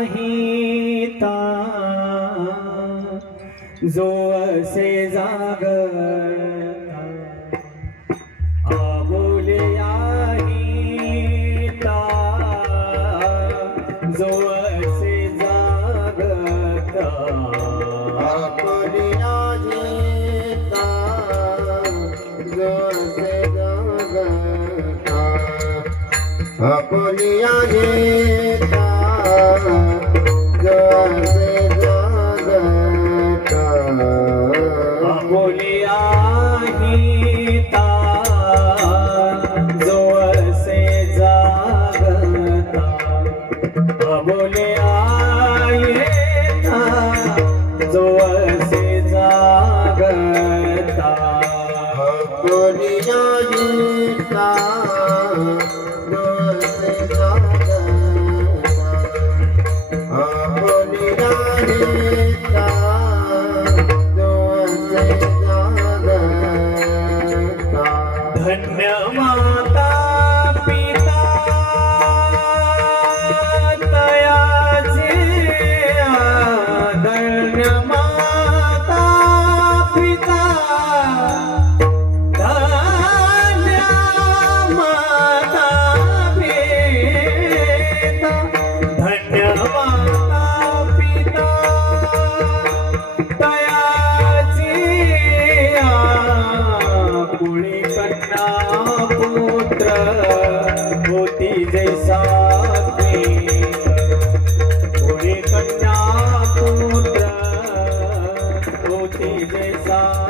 आपुलियाहिता जो असे जाग अपुलिया घेता जसे जगता अपुलिया गीता God.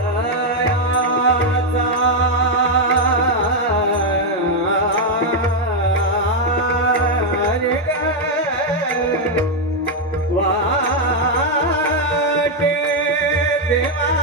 देवा